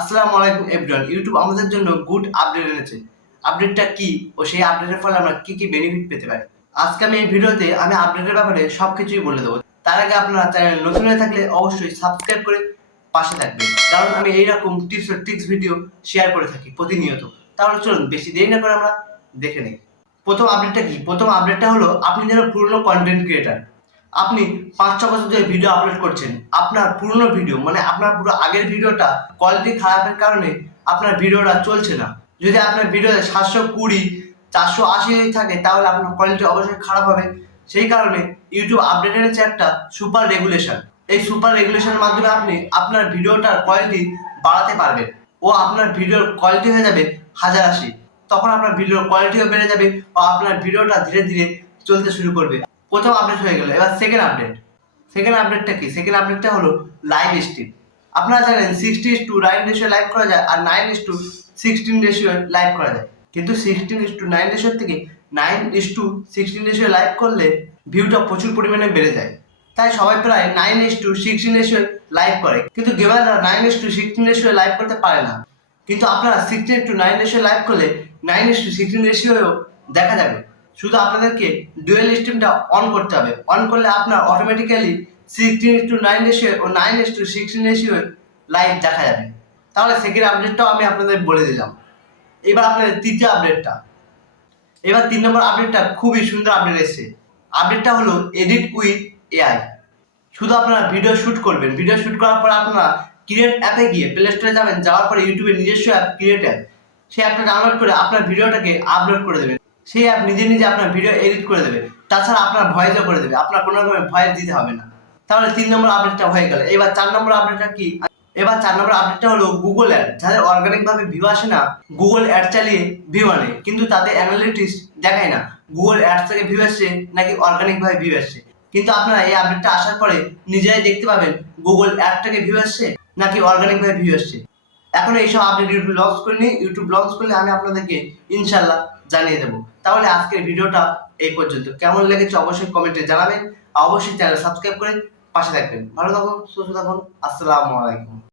আসসালামু আলাইকুম everyone YouTube আমাদের জন্য গুড আপডেট এনেছে। আপডেটটা কি ও সেই আপডেটের ফলে আমরা কি কি বেনিফিট পেতে পারি? আজকে আমি এই ভিডিওতে আমি আপডেটের ব্যাপারে সব কিছুই বলে দেবো। তার আগে আপনারা চ্যানেল নতুন হয়ে থাকলে অবশ্যই সাবস্ক্রাইব করে পাশে থাকবেন। কারণ আমি এইরকম টিপস ও ট্রিক্স ভিডিও শেয়ার করে থাকি প্রতিনিয়ত। তাহলে চলুন, বেশি দেরি না করে আমরা দেখে নিই। প্রথম আপডেটটা কি? প্রথম আপডেটটা হলো, আপনি যেন পুরনো কন্টেন্ট ক্রিয়েটার আপনি পাঁচ ছ বছর ধরে ভিডিও আপলোড করছেন, আপনার পুরনো ভিডিও মানে আপনার পুরো আগের ভিডিওটা কোয়ালিটি খারাপের কারণে আপনার ভিডিওটা চলছে না। যদি আপনার ভিডিওতে সাতশো কুড়ি, চারশো আশি থাকে, তাহলে আপনার কোয়ালিটি অবশ্যই খারাপ হবে। সেই কারণে ইউটিউব আপডেট এনেছে একটা সুপার রেগুলেশন এই সুপার রেগুলেশনের মাধ্যমে আপনি আপনার ভিডিওটার কোয়ালিটি বাড়াতে পারবেন। ও আপনার ভিডিওর কোয়ালিটি হয়ে যাবে হাজার আশি। তখন আপনার ভিডিওর কোয়ালিটিও বেড়ে যাবে ও আপনার ভিডিওটা ধীরে ধীরে চলতে শুরু করবে। প্রথম আপডেট হয়ে গেল। এবার সেকেন্ড আপডেট সেকেন্ড আপডেটটা কি? সেকেন্ড আপডেটটা হলো লাইভ স্ট্রিম আপনারা জানেন sixty is to nine ratio live করা যায় আর nine is to sixteen ratio live করা যায়। কিন্তু সিক্সটিন ইস টু নাইন রেশিওর থেকে nine is to sixteen ratio live করলে ভিউটা প্রচুর পরিমাণে বেড়ে যায়। তাই সবাই প্রায় nine is to sixteen ratio live করে। কিন্তু গেমাররা nine is to sixteen ratio live করতে পারে না। কিন্তু আপনারা sixteen to nine ratio live করলে nine is to sixteen ratio দেখা যাবে। শুধু আপনাদেরকে ডুয়েল স্ট্রিমটা অন করতে হবে। অন করলে আপনার automatically sixteen to nine ratio O nine is to sixteen ratio live দেখা যাবে। তাহলে সেকেন্ড আপডেটটাও আমি আপনাদের বলে দিলাম। এবার আপনাদের তৃতীয় আপডেটটা এবার তিন নম্বর আপডেটটা খুবই সুন্দর আপডেট এসেছে। আপডেটটা হলো এডিট উইথ এআই শুধু আপনারা ভিডিও শ্যুট করবেন। ভিডিও শ্যুট করার পর আপনারা ক্রিয়েট অ্যাপে গিয়ে প্লে স্টোরে যাবেন, যাওয়ার পরে ইউটিউবে নিজস্ব অ্যাপ ক্রিয়েট অ্যাপ সেই অ্যাপটা ডাউনলোড করে আপনার ভিডিওটাকে আপলোড করে দেবেন। সেই অ্যাপ নিজে নিজে আপনার ভিডিও এডিট করে দেবে। তাছাড়া আপনার ভয়েসও করে দেবে। আপনার কোনো রকমের ভয়েস দিতে হবে না। তাহলে তিন নম্বর আপডেটটা হয়ে গেল। এবার চার নম্বর আপডেটটা কি? এবার চার নম্বর আপডেটটা হলো গুগল অ্যাড যাদের অর্গানিক ভাবে ভিউ আসে না গুগল অ্যাড চালিয়ে ভিউ আনে। কিন্তু তাতে অ্যানালিটিক্স দেখায় না। গুগল অ্যাডস থেকে ভিউ আসছে নাকি অর্গানিক ভাবে ভিউ আসছে? কিন্তু আপনারা এই আপডেটটা আসার পরে নিজেরাই দেখতে পাবেন গুগল অ্যাড থেকে ভিউ আসছে নাকি অর্গানিক ভাবে ভিউ আসছে। এখন এইসব আপডেট ইউটিউব লঞ্চ করিনি ইউটিউব লঞ্চ করলে আমি আপনাদেরকে ইনশাল্লাহ জানিয়ে দেবো। তাহলে আজকের ভিডিওটা এই পর্যন্ত। কেমন লেগেছে অবশ্যই কমেন্টে জানাবেন। অবশ্যই চ্যানেল সাবস্ক্রাইব করে পাশে থাকবেন। ভালো থাকুন, সুস্থ থাকুন। আসসালামু আলাইকুম।